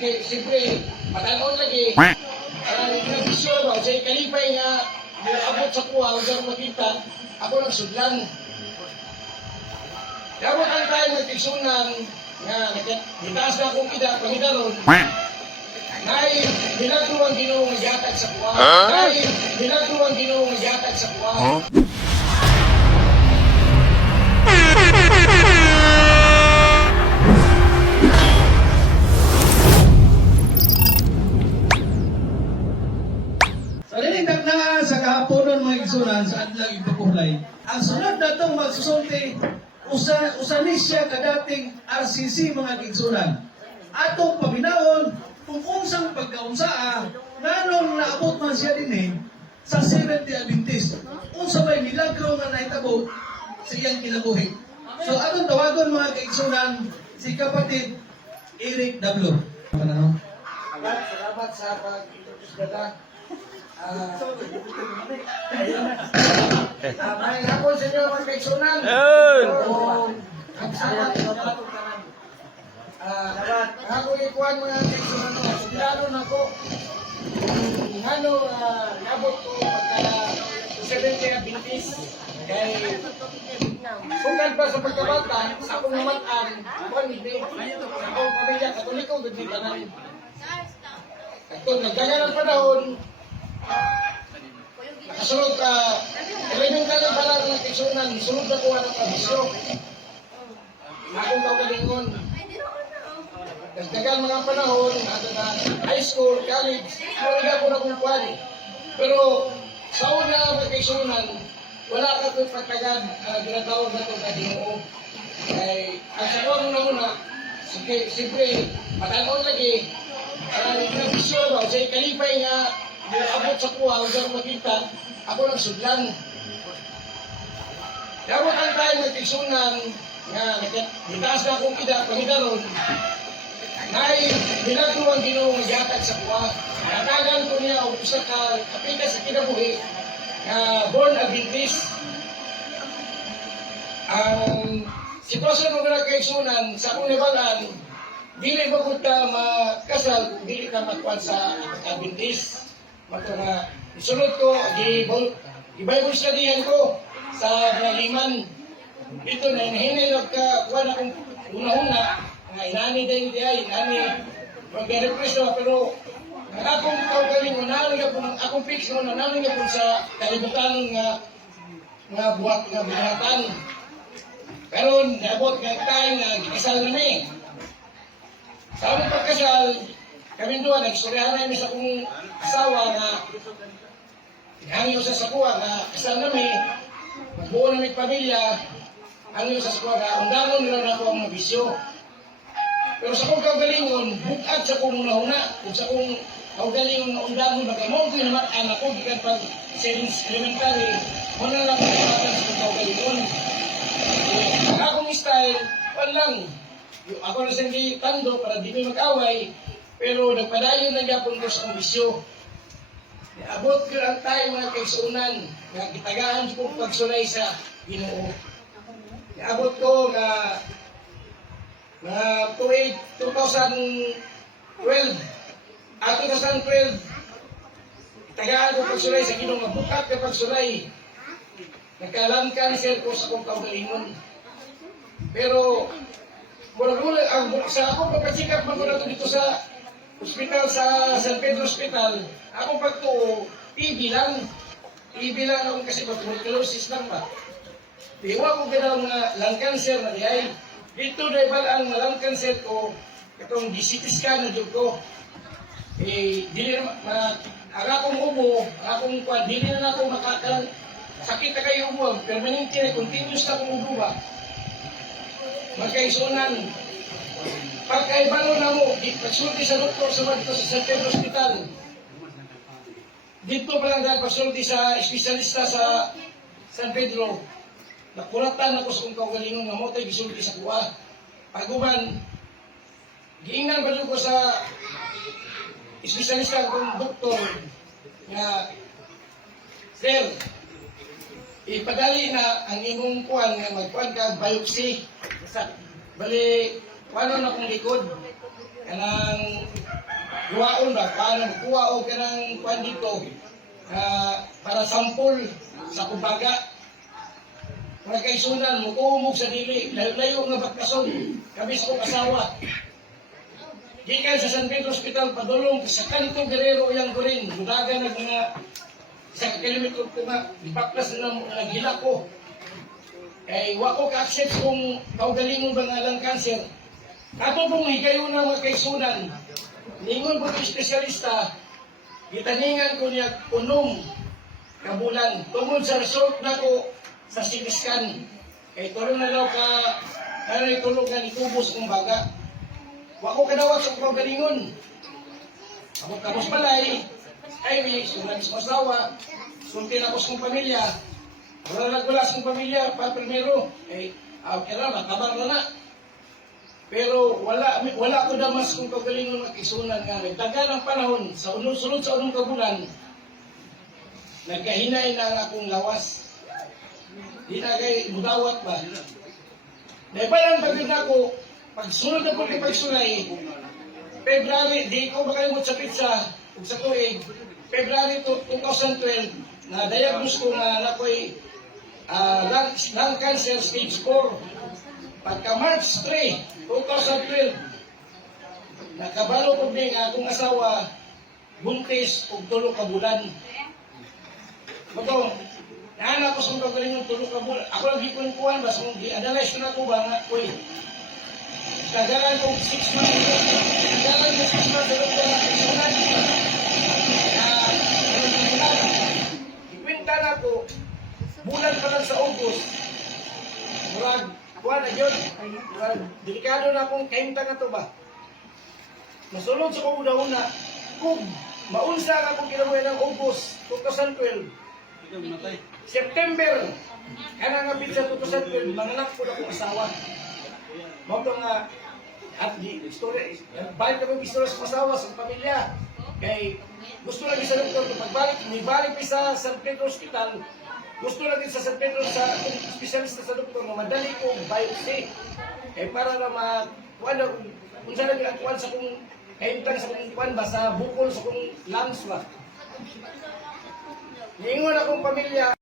siyempre, patanon lagi. Nabisyo ba, sa kalipay nga, abot sa kuha, hanggang makita, ako nagsudlan. Dapat ang tayo nagtigsunan, nga, nagtaas na akong pangidaron, dahil milagro ang Ginoo nga gihatag sa kuha. Dahil milagro ang Ginoo nga gihatag sa kuha. Sa linintag na sa kahaponon mga igsunan sa adlang ipapulay, ang sunod na itong magsusulti, usanis siya kadating RCC mga igsunan. Atong paminawon kung unsang pagkaunsaa, nanong naabot man siya din sa 70 Adventist. Unsa ba'y milagro nga nahitabo sa iyang kinabuhi. So atong tawagon mga kaigsunan, si kapatid Eric W. Salamat sa pag-introduce na may hapon sa inyo mga kaigsunan. Salamat ako ikuan mga kaigsunan mo. Pilano na ko. Ano, nabot ko pagka 70 Adventist. Kaya sugan pa sa pagkabata, sa akong namatan, kuan hindi. Sa akong pamilya, katoliko, gudi ka na rin. Kung nagdagan ang panahon, nakasunod ka, elemental pa lang ng kaigsunan, sunod na kuha ng kabisyo. Akong kaugalingon. Nagdagan mga panahon, high school, college, mariga ko na kung kuhan. Pero sa una mga kaigsunan, wala ka ito'y pagtagad, ginatawag na itong kadinoo. Ang sakon muna, siyempre, patanon lagi, nabisyo ba, sa kalipay nga, abot sa kuha, hanggang makita, ako nagsudlan. Dapat ang tayo nagtigsunan, nga, nagtaas na akong pangidaron, dahil milagro ang Ginoo nga gihatag sa kuha. Natagan ko niya, usa ka kapita sa kinabuhi, born Adventist. Ang sitwasyon ng mga kaigsunan sa akong libanan, dili ba kung ka makasal, dili ka makuan sa Adventist. Mato na, isunod ko, i-Bible studyhan ko sa Braliman. Dito na, hinihinag ka, kuhan akong una-una, nga inani dahil di ay, inani, mag-repress na, pero ang akong kaugaling, unahan nga po, akong fix mo, unahan nga po sa kalibutan nga buhat nga binatan. Pero naabot nga tayo nga gikasal na ni. Sa aming pagkasal, kami doon, nag-istoryahan namin sa akong asawa nga hangyo sa sakuha nga kasal namin, magbuo namin pamilya, hangyo sa sakuha nga undangon nila na ako ang mga bisyo. Pero sa akong kaugalingon, bukad sa akong una-una, kung sa akong kaugalingon na undangon, baka mo ko naman anak ko, gikan pag settings elementary, muna lang pagkakatan sa akong kaugalingon. Ang akong style, lang, ako na siyang tando para di may mag-away, pero nagpadayon na yapon ko sa akong bisyo. Abot ko lang tayo mga kaigsunan, nga gitagaan ko pagsulay sa Ginoo. Abot ko nga 2012, 2012, tagaan ko pagsulay sa Ginoo nga bukat ka pagsulay. Nagkalam cancer ko sa akong kaugalingon. Pero mula sa akong pagkasikap man ko na dito sa ospital, sa San Pedro Hospital, akong pagtuo, TB lang akong kasi tuberculosis lang ba. Diwa ko gano'n nga lung cancer na dihay. Dito na iba ang lung cancer ko, itong CT scan na dito ko. Dili na, ang akong ubo, akong kwan, dili na ako makakalang, sakit na kayo ubo, permanente na, continuous na akong ubo ba. Magkaisunan, pagkaibalo na mo, pagsulti sa doktor sa San Pedro Hospital, dito pa lang dahil pagsulti sa espesyalista sa San Pedro, nakulatan ako sa kong kaugalingon nga mo tayo gisulti sa kuha. Paguban, giingan ba ko sa espesyalista kong doktor nga, Sir, ipadali na ang imong kuhan nga magkuhan ka biopsy. Bali, paano na kong likod? kanang luwaon ba, para kuha o kanang kuhan dito, para sampol sa kumbaga. Mga kaisunan, mukumog sa dili, layo nga bakasyon, kabis ko asawa. Gikan sa San Pedro Hospital, padulong sa kanto Guerrero yang gurin, dudagan ng mga isang kilometro ko nga, ibaklas na naghila ko. Kaya wako ka-accept kung kaugalingon ba nga lang cancer. Kato pong higayon na mga kaisunan, ningon po yung espesyalista, gitaningan ko niya unom kabulan. Tungod sa result na ko sa CT scan, kaya tulong na daw ka, ano tulong na itubos kong baga. Wako kadawat sa kaugalingon. Ako kapos balay, ay may sunan sa asawa, suntin ako sa kong pamilya. Wala nagwala sa kong pamilya, pa primero, kaya matabang na na. Pero wala ko damas kung kagalingon magkisunan nga. Nagtagal ang panahon, sa sunod sa unong kabulan, nagkahinay na ang akong lawas. Di na kay mudawat ba? Naibalan pagod na ako, pagsunod na po kay pagsulay, February, di ko makalimot sa pizza, ug sa tuig, February 2012, na diagnose ko nga nakoy lung cancer stage 4. Pagka March 3, 2012, nakabalo ko din nga akong asawa, buntis ug 3 ka bulan. Bato, naanak ko sa kagalingon 3 ka bulan. Ako lang gikunkuhan ba, kung gi-analyze ko na ko ba nga, uy, kagalan kong 6 months, kagalan ko 6 months, sa doktor na kasunan. Ikwinta na ko, bulan pa lang sa August, murag, kuha na yun, murag, delikado na akong kaimta na to ba. Masulod sa kong una-una, kung maunsa na akong kinabuhay ng August 2012, September, kanang nga pizza 2012, manganak ko na akong asawa. Mawag nga, at di, istorya, balik kami istorya sa asawa, sa pamilya. Kay, gusto lagi sa doktor, pagbalik, nibalik sa San Pedro Hospital, gusto lagi sa San Pedro sa espesyalista sa doktor na madali ko biopsy. Eh para na kuan kung saan lagi ang kuan sa kong kaimtang sa kong kuan ba sa bukol sa kong lungs ba. Niingon akong pamilya.